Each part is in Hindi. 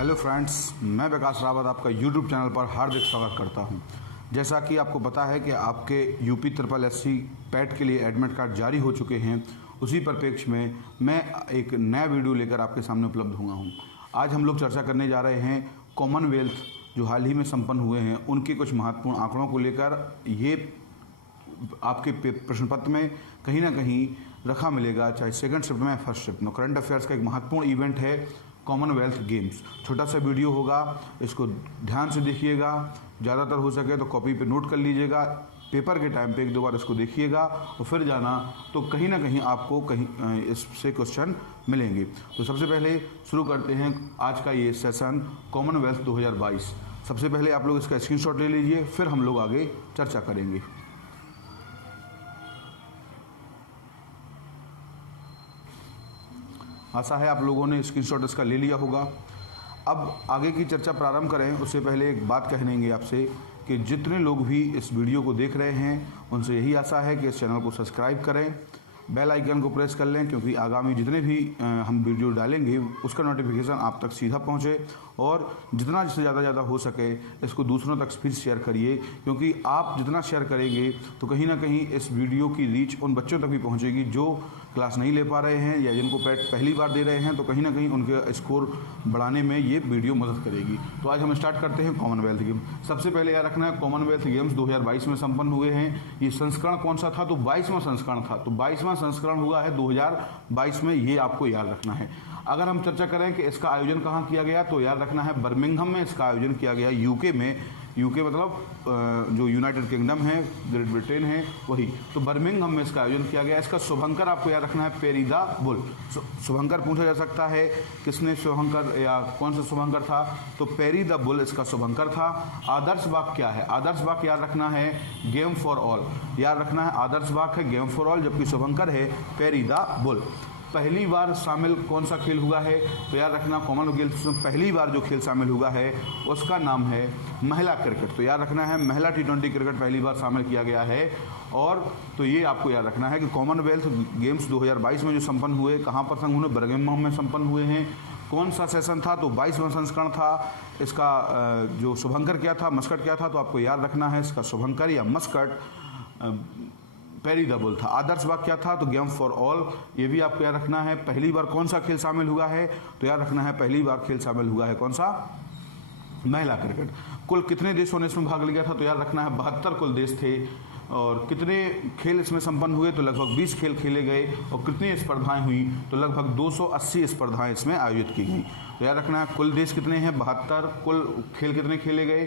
हेलो फ्रेंड्स, मैं विकास रावत आपका यूट्यूब चैनल पर हार्दिक स्वागत करता हूं। जैसा कि आपको पता है कि आपके यूपी ट्रिपल एससी पैट के लिए एडमिट कार्ड जारी हो चुके हैं, उसी परिप्रेक्ष्य में मैं एक नया वीडियो लेकर आपके सामने उपलब्ध हुआ हूं। आज हम लोग चर्चा करने जा रहे हैं कॉमनवेल्थ जो हाल ही में संपन्न हुए हैं उनके कुछ महत्वपूर्ण आंकड़ों को लेकर। ये आपके प्रश्न पत्र में कहीं ना कहीं रखा मिलेगा, चाहे सेकंड शिफ्ट में या फर्स्ट शिफ्ट में। करंट अफेयर्स का एक महत्वपूर्ण इवेंट है कॉमनवेल्थ गेम्स। छोटा सा वीडियो होगा, इसको ध्यान से देखिएगा। ज़्यादातर हो सके तो कॉपी पे नोट कर लीजिएगा, पेपर के टाइम पे एक दो बार इसको देखिएगा और फिर जाना, तो कहीं ना कहीं आपको कहीं इससे क्वेश्चन मिलेंगे। तो सबसे पहले शुरू करते हैं आज का ये सेशन कॉमनवेल्थ 2022। सबसे पहले आप लोग इसका स्क्रीनशॉट ले लीजिए, फिर हम लोग आगे चर्चा करेंगे। आशा है आप लोगों ने स्क्रीनशॉट इसका ले लिया होगा। अब आगे की चर्चा प्रारंभ करें उससे पहले एक बात कहेंगे आपसे कि जितने लोग भी इस वीडियो को देख रहे हैं उनसे यही आशा है कि इस चैनल को सब्सक्राइब करें, बेल आइकन को प्रेस कर लें, क्योंकि आगामी जितने भी हम वीडियो डालेंगे उसका नोटिफिकेशन आप तक सीधा पहुंचे। और जितना से ज़्यादा हो सके इसको दूसरों तक फिर शेयर करिए, क्योंकि आप जितना शेयर करेंगे तो कहीं ना कहीं इस वीडियो की रीच उन बच्चों तक भी पहुंचेगी जो क्लास नहीं ले पा रहे हैं या जिनको पैट पहली बार दे रहे हैं, तो कहीं ना कहीं उनके स्कोर बढ़ाने में ये वीडियो मदद करेगी। तो आज हम स्टार्ट करते हैं कॉमनवेल्थ गेम। सबसे पहले याद रखना है कॉमनवेल्थ गेम्स 2022 में संपन्न हुए हैं। ये संस्करण कौन सा था? तो 22वां संस्करण था। तो 22वां संस्करण हुआ है 2022 में, ये आपको याद रखना है। अगर हम चर्चा करें कि इसका आयोजन कहाँ किया गया, तो याद रखना है बर्मिंघम में इसका आयोजन किया गया, यूके में। यूके मतलब जो यूनाइटेड किंगडम है, ग्रेट ब्रिटेन है, वही। तो बर्मिंघम में इसका आयोजन किया गया। इसका शुभंकर आपको याद रखना है पेरी द बुल। शुभंकर पूछा जा सकता है किसने शुभंकर या कौन सा शुभंकर था, तो पेरी द बुल इसका शुभंकर था। आदर्श वाक्य क्या है? आदर्श वाक्य याद रखना है गेम फॉर ऑल। याद रखना है आदर्श वाक्य है गेम फॉर ऑल, जबकि शुभंकर है पेरी द बुल। पहली बार शामिल कौन सा खेल हुआ है? तो याद रखना कॉमनवेल्थ में पहली बार जो खेल शामिल हुआ है उसका नाम है महिला क्रिकेट। तो याद रखना है महिला T20 क्रिकेट पहली बार शामिल किया गया है। और तो ये आपको याद रखना है कि कॉमनवेल्थ गेम्स 2022 में जो संपन्न हुए, कहाँ पर संपन्न हुए? बर्मिंघम में संपन्न हुए हैं। कौन सा सेशन था? तो 22वां संस्करण था। इसका जो शुभंकर क्या था, मस्कट क्या था? तो आपको याद रखना है इसका शुभंकर या मस्कट पेरी द बुल था। आदर्श वाक्य क्या था? तो गेम फॉर ऑल, ये भी आपको याद रखना है। पहली बार कौन सा खेल शामिल हुआ है? तो याद रखना है पहली बार खेल शामिल हुआ है कौन सा? महिला क्रिकेट। कुल कितने देशों ने इसमें भाग लिया था? तो याद रखना है 72 कुल देश थे। और कितने खेल इसमें संपन्न हुए? तो लगभग 20 खेल खेले गए। और कितनी स्पर्धाएं हुई? तो लगभग 280 स्पर्धाएं इसमें आयोजित की गई। तो याद रखना है कुल देश कितने हैं? 72। कुल खेल कितने खेले गए?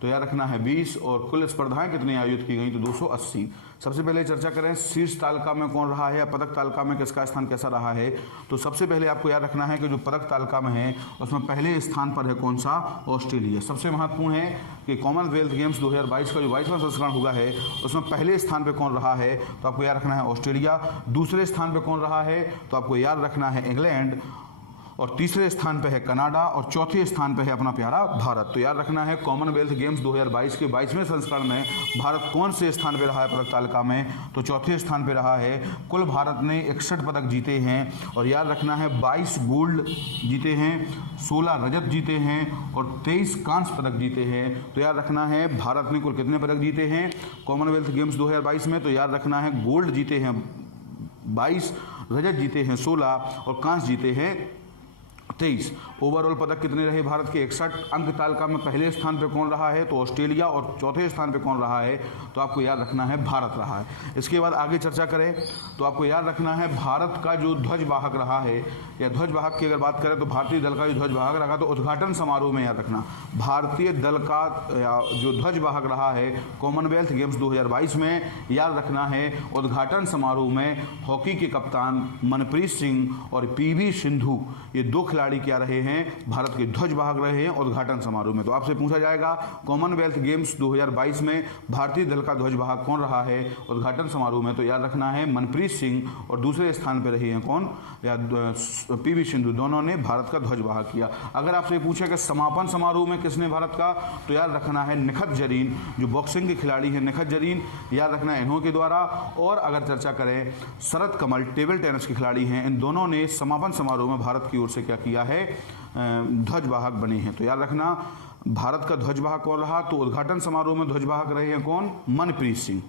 तो याद रखना है 20। और कुल स्पर्धाएं कितनी आयोजित की गई? तो 280। सबसे पहले चर्चा करें शीर्ष तालिका में कौन रहा है या पदक तालिका में किसका स्थान कैसा रहा है। तो सबसे पहले आपको याद रखना है कि जो पदक तालिका में है उसमें पहले स्थान पर है कौन सा? ऑस्ट्रेलिया। सबसे महत्वपूर्ण है कि कॉमनवेल्थ गेम्स 2022 का जो 22वां संस्करण हुआ है उसमें पहले स्थान पर कौन रहा है? तो आपको याद रखना है ऑस्ट्रेलिया। दूसरे स्थान पर कौन रहा है? तो आपको याद रखना है इंग्लैंड। और तीसरे स्थान पे है कनाडा। और चौथे स्थान पे है अपना प्यारा भारत। तो याद रखना है कॉमनवेल्थ गेम्स 2022 के 22वें संस्करण में भारत कौन से स्थान पे रहा है पदक तालिका में? तो चौथे स्थान पे रहा है। कुल भारत ने 61 पदक जीते हैं। और याद रखना है 22 गोल्ड जीते हैं, 16 रजत जीते हैं और 23 कांस्य पदक जीते हैं। तो याद रखना है भारत ने कुल कितने पदक जीते हैं कॉमनवेल्थ गेम्स 2022 में? तो याद रखना है गोल्ड जीते हैं 22, रजत जीते हैं 16 और कांस्य जीते हैं 23। ओवरऑल पदक कितने रहे भारत के? 61। अंक तालिका में पहले स्थान पे कौन रहा है? तो ऑस्ट्रेलिया। और चौथे स्थान पे कौन रहा है? तो आपको याद रखना है भारत रहा है। इसके बाद आगे चर्चा करें तो आपको याद रखना है भारत का जो ध्वजवाहक रहा है, या ध्वजवाहक की अगर बात करें तो भारतीय दल का जो ध्वजवाहक रहा, तो उद्घाटन समारोह में याद रखना भारतीय दल का जो ध्वजवाहक रहा है कॉमनवेल्थ गेम्स 2022 में, याद रखना है उद्घाटन समारोह में हॉकी के कप्तान मनप्रीत सिंह और PV सिंधु, ये दो खिलाड़ी क्या रहे हैं? भारत के ध्वजवाहक रहे हैं उद्घाटन समारोह में। तो आपसे पूछा जाएगा कॉमनवेल्थ गेम्स 2022 में भारतीय दल का ध्वजवाहक कौन रहा है उद्घाटन समारोह में? तो याद रखना है मनप्रीत सिंह। और दूसरे स्थान पर रहे हैं कौन? या PV सिंधु, दोनों ने भारत का ध्वजवाहक किया। अगर आपसे पूछा कि समापन समारोह में किसने भारत का, तो याद रखना है निखत जरीन, जो बॉक्सिंग के खिलाड़ी हैं निखत जरीन, याद रखना है इन्हों के द्वारा। और अगर चर्चा करें शरद कमल टेबल टेनिस के खिलाड़ी हैं, इन दोनों ने समापन समारोह में भारत की ओर से क्या किया है? ध्वजवाहक बने हैं। तो याद रखना भारत का ध्वजवाहक कौन रहा, तो उद्घाटन समारोह में ध्वजवाहक रहे हैं कौन, मनप्रीत सिंह।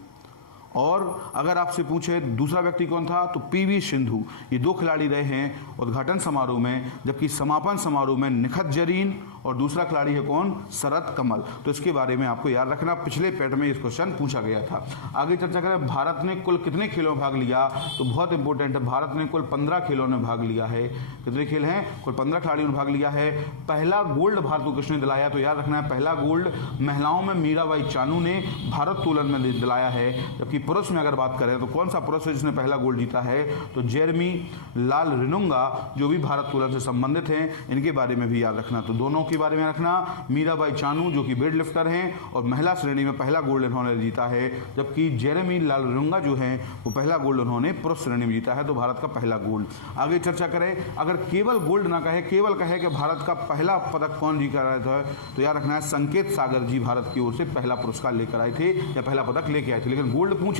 और अगर आपसे पूछे दूसरा व्यक्ति कौन था, तो पीवी सिंधु। ये दो खिलाड़ी रहे हैं उद्घाटन समारोह में, जबकि समापन समारोह में निखत जरीन और दूसरा खिलाड़ी है कौन, शरद कमल। तो इसके बारे में आपको याद रखना, पिछले पैट में इस क्वेश्चन पूछा गया था। आगे चर्चा करें, भारत ने कुल कितने खेलों में भाग लिया, तो बहुत इंपॉर्टेंट है, भारत ने कुल 15 खेलों में भाग लिया है। कितने खेल हैं, कुल 15 खिलाड़ियों ने भाग लिया है। पहला गोल्ड भारत को किसने दिलाया, तो याद रखना है पहला गोल्ड महिलाओं में मीराबाई चानू ने भारत तोलन में दिलाया है। जबकि पुरुष में अगर बात करें तो कौन सा पुरुष है जिसने पहला गोल्ड जीता है, तो जेरेमी लाल रिनुंगा, जो भी भारत तोलन से संबंधित हैं, इनके बारे में भी याद रखना। तो दोनों के बारे में रखना, मीराबाई चानू जो कि वेट लिफ्टर हैं और महिला श्रेणी में पहला गोल्ड इन्होंने जीता है, जबकि जेरेमी लाल रिनुंगा जो हैं वो पहला गोल्ड उन्होंने पुरुष श्रेणी में जीता है। तो भारत का पहला गोल्ड। आगे चर्चा करें, अगर केवल गोल्ड ना कहे, केवल कहे कि भारत का पहला पदक कौन जी कर रहा था, तो याद रखना है संकेत सागर जी भारत की ओर से पहला पुरस्कार लेकर आए थे या पहला पदक लेके आए थे। लेकिन गोल्ड पूछे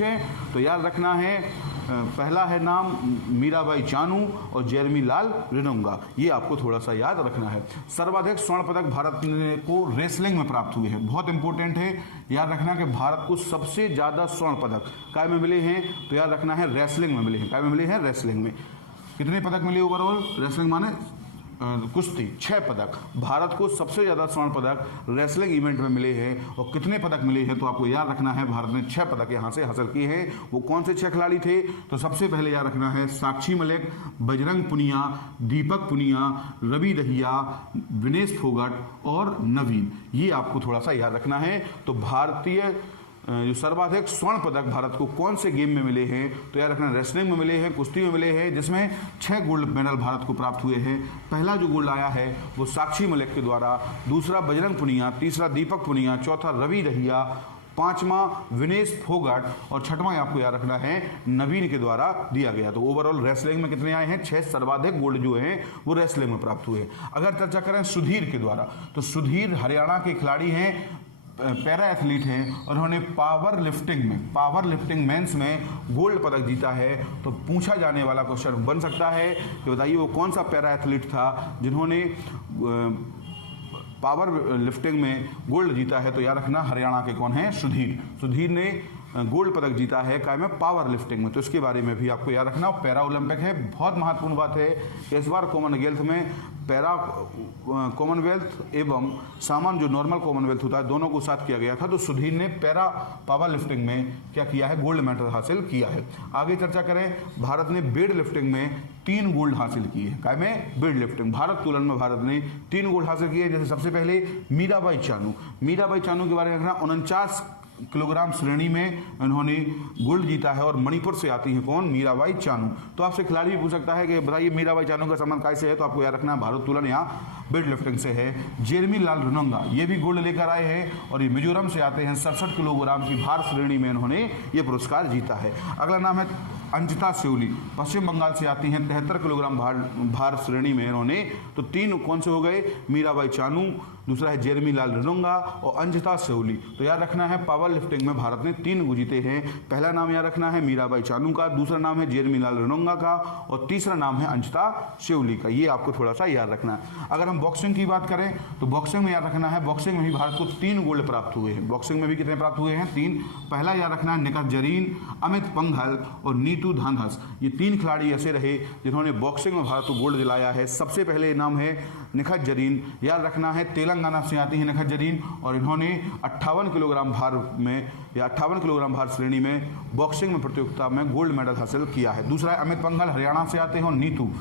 तो याद रखना है पहला है नाम मीराबाई चानू और जेरेमी लाल रिनुंगा, ये आपको थोड़ा सा याद रखना है। सर्वाधिक स्वर्ण पदक भारत को रेसलिंग में प्राप्त हुए हैं, बहुत इंपॉर्टेंट है, याद रखना कि भारत को सबसे ज़्यादा स्वर्ण पदक काय में मिले हैं, तो याद रखना है रेसलिंग में मिले हैं। काय में मिले हैं, रेसलिंग में। कितने पदक मिले ओवरऑल, रेसलिंग माने कुश्ती, 6 पदक। भारत को सबसे ज़्यादा स्वर्ण पदक रेसलिंग इवेंट में मिले हैं। और कितने पदक मिले हैं, तो आपको याद रखना है भारत ने 6 पदक यहाँ से हासिल किए हैं। वो कौन से 6 खिलाड़ी थे, तो सबसे पहले याद रखना है साक्षी मलिक, बजरंग पुनिया, दीपक पुनिया, रवि दहिया, विनेश फोगट और नवीन। ये आपको थोड़ा सा याद रखना है। तो भारतीय जो सर्वाधिक स्वर्ण पदक भारत को कौन से गेम में मिले हैं, तो याद रखना रेसलिंग में मिले हैं, कुश्ती में मिले हैं, जिसमें 6 गोल्ड मेडल भारत को प्राप्त हुए हैं। पहला जो गोल्ड आया है वो साक्षी मलिक के द्वारा, दूसरा बजरंग पुनिया, तीसरा दीपक पुनिया, चौथा रवि दहिया, 5वां विनेश फोगट और 6वां आपको याद रखना है नवीन के द्वारा दिया गया। तो ओवरऑल रेसलिंग में कितने आए हैं, 6 सर्वाधिक गोल्ड जो हैं वो रेसलिंग में प्राप्त हुए। अगर चर्चा करें सुधीर के द्वारा, तो सुधीर हरियाणा के खिलाड़ी हैं, पैरा एथलीट हैं और उन्होंने पावर लिफ्टिंग मेंस में गोल्ड पदक जीता है। तो पूछा जाने वाला क्वेश्चन बन सकता है कि बताइए वो कौन सा पैरा एथलीट था जिन्होंने पावर लिफ्टिंग में गोल्ड जीता है, तो याद रखना हरियाणा के कौन है, सुधीर ने गोल्ड पदक जीता है काय में, पावर लिफ्टिंग में। तो इसके बारे में भी आपको याद रखना। पैरा ओलंपिक है, बहुत महत्वपूर्ण बात है कि इस बार कॉमनवेल्थ में पैरा कॉमनवेल्थ एवं सामान्य जो नॉर्मल कॉमनवेल्थ होता है दोनों को साथ किया गया था। तो सुधीर ने पैरा पावर लिफ्टिंग में क्या किया है, गोल्ड मेडल हासिल किया है। आगे चर्चा करें, भारत ने वेट लिफ्टिंग में 3 गोल्ड हासिल किए हैं। काय में, वेट लिफ्टिंग भारत तोलन में भारत ने 3 गोल्ड हासिल किए। जैसे सबसे पहले मीराबाई चानू के बारे में रखना, 49 किलोग्राम श्रेणी में उन्होंने गोल्ड जीता है और मणिपुर से आती हैं कौन, मीराबाई चानू। तो आपसे खिलाड़ी भी पूछ सकता है कि बताइए मीराबाई चानू का संबंध कैसे है, तो आपको याद रखना भारत तोलन यहाँ वेट लिफ्टिंग से है। जेरेमी लाल रिनुंगा ये भी गोल्ड लेकर आए हैं और ये मिजोरम से आते हैं, 67 किलोग्राम की भार श्रेणी में इन्होंने ये पुरस्कार जीता है। अगला नाम है अंजिता सेवली, पश्चिम बंगाल से आती हैं, 73 किलोग्राम भार श्रेणी में इन्होंने। तो 3 कौन से हो गए, मीराबाई चानू, दूसरा है जेरेमी लाल रिनुंगा और अंजिता सेवली। तो याद रखना है पावर लिफ्टिंग में भारत ने 3 जीते हैं। पहला नाम याद रखना है मीराबाई चानू का, दूसरा नाम है जेरेमी लाल रिनुंगा का और तीसरा नाम है अंजिता सेवली का। ये आपको थोड़ा सा याद रखना है। अगर हम बॉक्सिंग की बात करें तो बॉक्सिंग में याद रखना है, बॉक्सिंग में भी भारत को 3 गोल्ड प्राप्त हुए हैं। बॉक्सिंग में भी कितने प्राप्त हुए हैं, 3। पहला याद रखना है निखत जरीन, अमित पंघल और नीतू धांधस। ये 3 खिलाड़ी ऐसे रहे जिन्होंने बॉक्सिंग में भारत को गोल्ड दिलाया है। सबसे पहले नाम है निखत जरीन, याद रखना है तेलंगाना से आती है निखत जरीन और इन्होंने 58 किलोग्राम भार में या 58 किलोग्राम भार श्रेणी में बॉक्सिंग में प्रतियोगिता में गोल्ड मेडल हासिल किया है। दूसरा है अमित पंघल, हरियाणा से आते हैं, और नीतू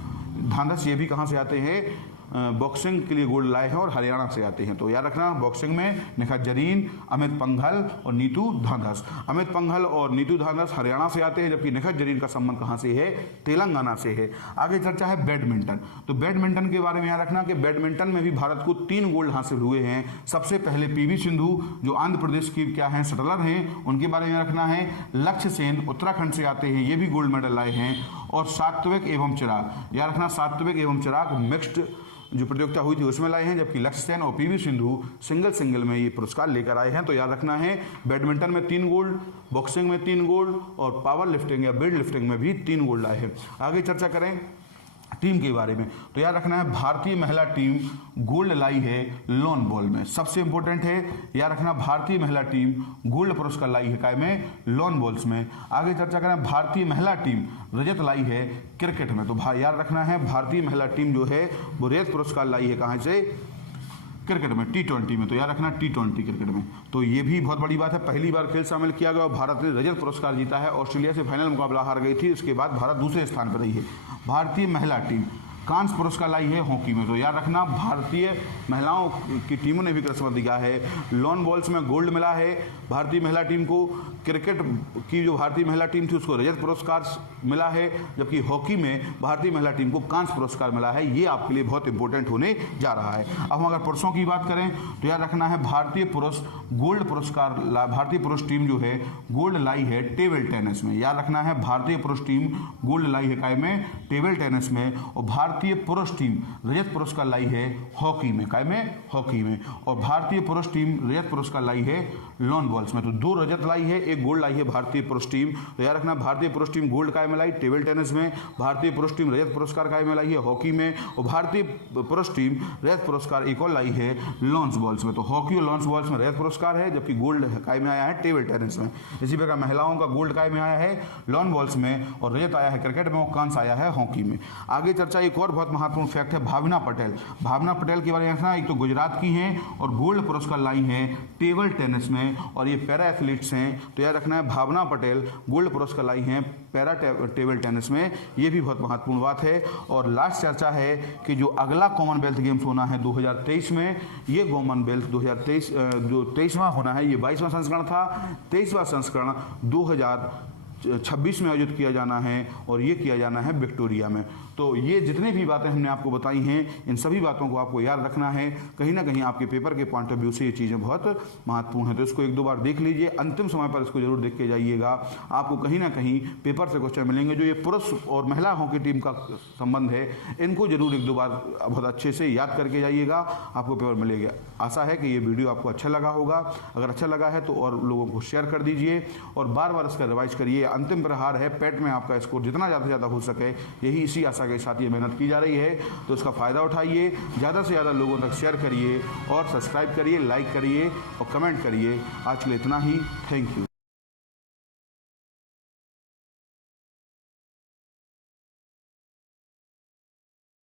धांधस ये भी कहाँ से आते हैं, बॉक्सिंग के लिए गोल्ड लाए हैं और हरियाणा से आते हैं। तो याद रखना बॉक्सिंग में निखत जरीन, अमित पंघल और नीतू धांधस। अमित पंघल और नीतू धांधस हरियाणा से आते हैं, जबकि निखत जरीन का संबंध कहाँ से है, तेलंगाना से है। आगे चर्चा है बैडमिंटन। तो बैडमिंटन के बारे में याद रखना कि बैडमिंटन में भी भारत को 3 गोल्ड हासिल हुए हैं। सबसे पहले पीवी सिंधु जो आंध्र प्रदेश की क्या है, शटलर हैं, उनके बारे में रखना है। लक्ष्य सेन उत्तराखंड से आते हैं, ये भी गोल्ड मेडल लाए हैं। और सात्विक एवं चिराग, याद रखना सात्विक एवं चिराग मिक्स्ड जो प्रतियोगिता हुई थी उसमें लाए हैं, जबकि लक्ष्य सेन और पीवी सिंधु सिंगल में ये पुरस्कार लेकर आए हैं। तो याद रखना है बैडमिंटन में 3 गोल्ड, बॉक्सिंग में 3 गोल्ड और पावर लिफ्टिंग या वेट लिफ्टिंग में भी 3 गोल्ड लाए हैं। आगे चर्चा करें टीम के बारे में, तो याद रखना है भारतीय महिला टीम गोल्ड लाई है लॉन बॉल में। सबसे इंपॉर्टेंट है याद रखना, भारतीय महिला टीम गोल्ड पुरस्कार लाई है काय में, लॉन बॉल्स में। आगे चर्चा करें, भारतीय महिला टीम रजत लाई है क्रिकेट में। तो याद रखना है भारतीय महिला टीम जो है वो रजत पुरस्कार लाई है कहाँ से, क्रिकेट में, T20 में। तो याद रखना T20 क्रिकेट में। तो ये भी बहुत बड़ी बात है, पहली बार खेल शामिल किया गया और भारत ने रजत पुरस्कार जीता है। ऑस्ट्रेलिया से फाइनल मुकाबला हार गई थी, उसके बाद भारत दूसरे स्थान पर रही है। भारतीय महिला टीम कांस्य पुरस्कार लाई है हॉकी में। तो याद रखना, भारतीय महिलाओं की टीमों ने भी किस्मत दिया है, लॉन बॉल्स में गोल्ड मिला है भारतीय महिला टीम को, क्रिकेट की जो भारतीय महिला टीम थी उसको रजत पुरस्कार मिला है, जबकि हॉकी में भारतीय महिला टीम को कांस्य पुरस्कार मिला है। ये आपके लिए बहुत इंपॉर्टेंट होने जा रहा है। अब हम अगर पुरुषों की बात करें तो याद रखना है, भारतीय पुरुष गोल्ड पुरस्कार, भारतीय पुरुष टीम जो है गोल्ड लाई है टेबल टेनिस में। याद रखना है, भारतीय पुरुष टीम गोल्ड लाई है काय में, टेबल टेनिस में। और भारतीय पुरुष टीम रजत पुरस्कार लाई है हॉकी में, काय में, हॉकी में। और भारतीय पुरुष टीम रजत पुरस्कार लाई है लॉन बॉल्स में। तो 2 रजत लाई है, 1 गोल्ड लाई है भारतीय पुरुष टीम। तो याद रखना, भारतीय पुरुष टीम गोल्ड काय में लाई, टेबल टेनिस में। भारतीय पुरुष टीम रजत पुरस्कार काय में लाई है, हॉकी में। और भारतीय पुरुष टीम रजत पुरस्कार एक और लाई है लॉन्स बॉल्स में। तो हॉकी और लॉन्स बॉल्स में रजत पुरस्कार है, जबकि गोल्ड काय में आया है टेबल टेनिस में। इसी प्रकार महिलाओं का गोल्ड काय में आया है लॉन बॉल्स में, और रजत आया है क्रिकेट में, और कांस्य आया है हॉकी में। आगे चर्चा, एक और बहुत महत्वपूर्ण फैक्ट है भावना पटेल। भावना पटेल के बारे में रखना, एक तो गुजरात की हैं और गोल्ड पुरस्कार लाई हैं टेबल टेनिस में, और ये पैरा एथलीट्स हैं। तो याद रखना है, भावना पटेल गोल्ड पुरस्कार लाई हैं पैरा टेबल टेनिस में। ये भी बहुत महत्वपूर्ण बात है। और लास्ट चर्चा है कि जो अगला कॉमनवेल्थ गेम्स होना है 2023 में, ये कॉमनवेल्थ 2023 जो 23वां होना है, ये 22वां संस्करण था, 23वां संस्करण 2026 में आयोजित किया जाना है, और ये किया जाना है विक्टोरिया में। तो ये जितनी भी बातें हमने आपको बताई हैं, इन सभी बातों को आपको याद रखना है। कहीं ना कहीं आपके पेपर के पॉइंट ऑफ व्यू से ये चीज़ें बहुत महत्वपूर्ण हैं। तो इसको 1-2 बार देख लीजिए, अंतिम समय पर इसको जरूर देख के जाइएगा। आपको कहीं ना कहीं पेपर से क्वेश्चन मिलेंगे। जो ये पुरुष और महिला हॉकी टीम का संबंध है, इनको जरूर 1-2 बार बहुत अच्छे से याद करके जाइएगा, आपको पेपर मिलेगा। आशा है कि ये वीडियो आपको अच्छा लगा होगा। अगर अच्छा लगा है तो और लोगों को शेयर कर दीजिए, और बार बार इसका रिवाइज करिए। अंतिम प्रहार है, पेट में आपका स्कोर जितना ज़्यादा से ज़्यादा हो सके, यही इसी आशा के साथ ये मेहनत की जा रही है। तो इसका फ़ायदा उठाइए, ज़्यादा से ज़्यादा लोगों तक शेयर करिए, और सब्सक्राइब करिए, लाइक करिए और कमेंट करिए। आज के लिए इतना ही। Thank you.